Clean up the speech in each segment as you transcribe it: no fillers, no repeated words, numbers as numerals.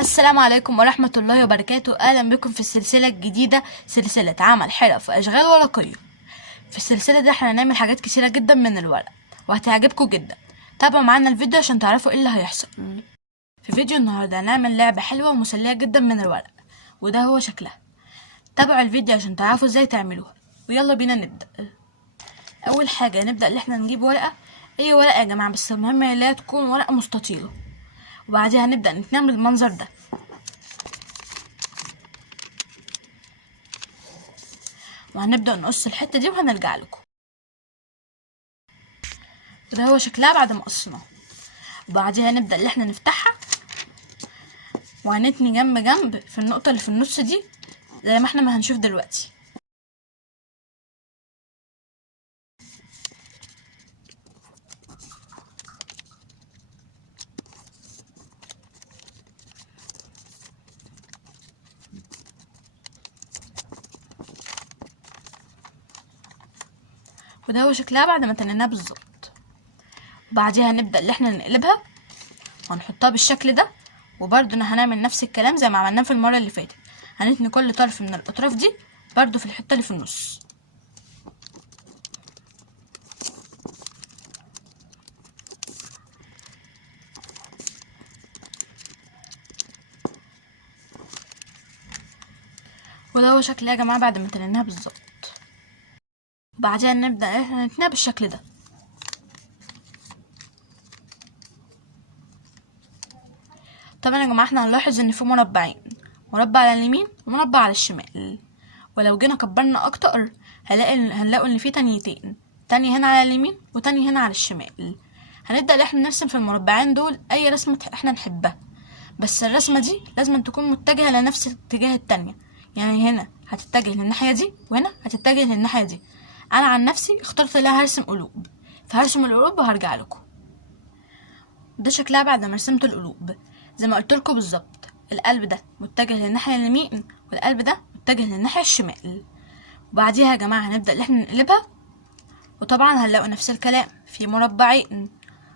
السلام عليكم ورحمة الله وبركاته. أهلا بكم في السلسلة الجديدة، سلسلة عمل حرف وأشغال ورقية. في السلسلة دي احنا هنعمل حاجات كتيرة جدا من الورق وهتعجبكم جدا. تابعوا معانا الفيديو عشان تعرفوا ايه اللي هيحصل. في فيديو النهاردة هنعمل لعبة حلوة ومسلية جدا من الورق، وده هو شكلها. تابعوا الفيديو عشان تعرفوا ازاي تعملوها، ويلا بينا نبدأ. أول حاجة نبدأ ان احنا نجيب ورقة، أي ورقة يا جماعة، بس المهم ان هي تكون ورقة مستطيلة. وبعدها هنبدأ نعمل المنظر ده، وهنبدأ نقص الحتة دي وهنرجع لكم. ده هو شكلها بعد ما قصناها. وبعدها نبدأ اللي احنا نفتحها، وهنتني جنب جنب في النقطة اللي في النص دي زي ما احنا ما هنشوف دلوقتي. وده هو شكلها بعد ما تنيناها بالظبط. وبعدها هنبدأ اللي احنا نقلبها وهنحطها بالشكل ده، وبرضه هنعمل نفس الكلام زي ما عملناه في المرة اللي فاتت. هنتني كل طرف من الأطراف دي برضه في الحتة اللي في النص. وده هو شكلها يا جماعة بعد ما تنيناها بالظبط. وبعدها نبدأ احنا نتنيها بالشكل ده. طبعا يا جماعة احنا هنلاحظ ان في مربعين، مربع على اليمين ومربع على الشمال. ولو جينا كبرنا اكتر هنلاقوا ان في تانيتين، تانية هنا على اليمين وتانية هنا على الشمال. هنبدأ ان احنا نرسم في المربعين دول اي رسمة احنا نحبها، بس الرسمة دي لازم تكون متجهة لنفس الاتجاه التانية. يعني هنا هتتجه للناحية دي وهنا هتتجه للناحية دي. انا عن نفسي اخترت لها هرسم قلوب، فهرسم القلوب وهرجع لكم. ده شكلها بعد ما رسمت القلوب زي ما قلت لكم بالظبط. القلب ده متجه للناحيه اليمين والقلب ده متجه للناحيه الشمال. وبعديها يا جماعه هنبدا ان احنا نقلبها، وطبعا هنلاقوا نفس الكلام في مربعين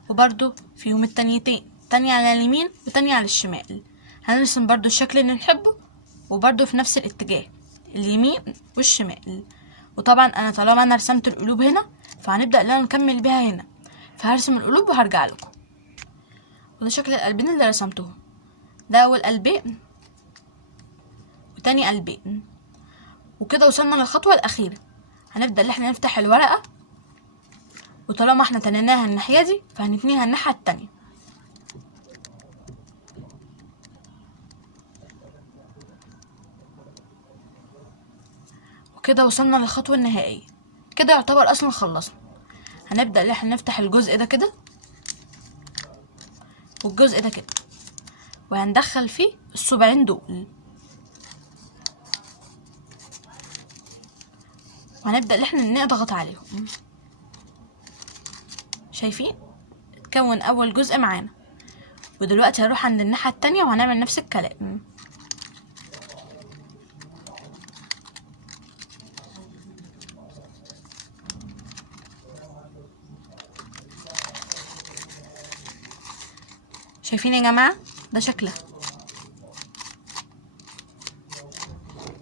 وبرده فيهم التانيتين، تانية على اليمين وتانية على الشمال. هنرسم برضو الشكل اللي نحبه وبرضو في نفس الاتجاه، اليمين والشمال. وطبعا انا طالما انا رسمت القلوب هنا فهنبدا ان انا نكمل بيها هنا، فهرسم القلوب وهرجع لكم. وده شكل القلبين اللي رسمتهم. ده اول قلبين وتاني قلبين، وكده وصلنا للخطوة الأخيرة. هنبدأ ان احنا نفتح الورقة، وطالما احنا تنيناها الناحية دي فهنتنيها الناحية التانية. وكده وصلنا للخطوة النهائية. كده يعتبر اصلا خلصنا. هنبدأ ان احنا نفتح الجزء ده كده والجزء ده كده، وهندخل فيه الصباعين دول، وهنبدأ ان احنا نضغط عليهم. شايفين اتكون اول جزء معانا. ودلوقتي هروح عند الناحية التانية وهنعمل نفس الكلام. شايفين يا جماعة ده شكلها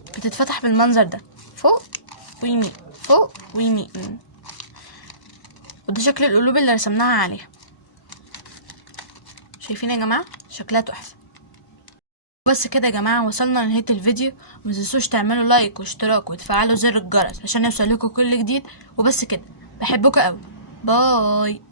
بتتفتح بالمنظر ده، فوق ويمين فوق ويمين. وده شكل القلوب اللي رسمناها عليها. شايفين يا جماعة شكلها تحفة. بس كده يا جماعة وصلنا لنهاية الفيديو. متنسوش تعملوا لايك واشتراك وتفعلوا زر الجرس عشان يوصلكوا كل جديد. وبس كده، بحبكوا قوي. باي.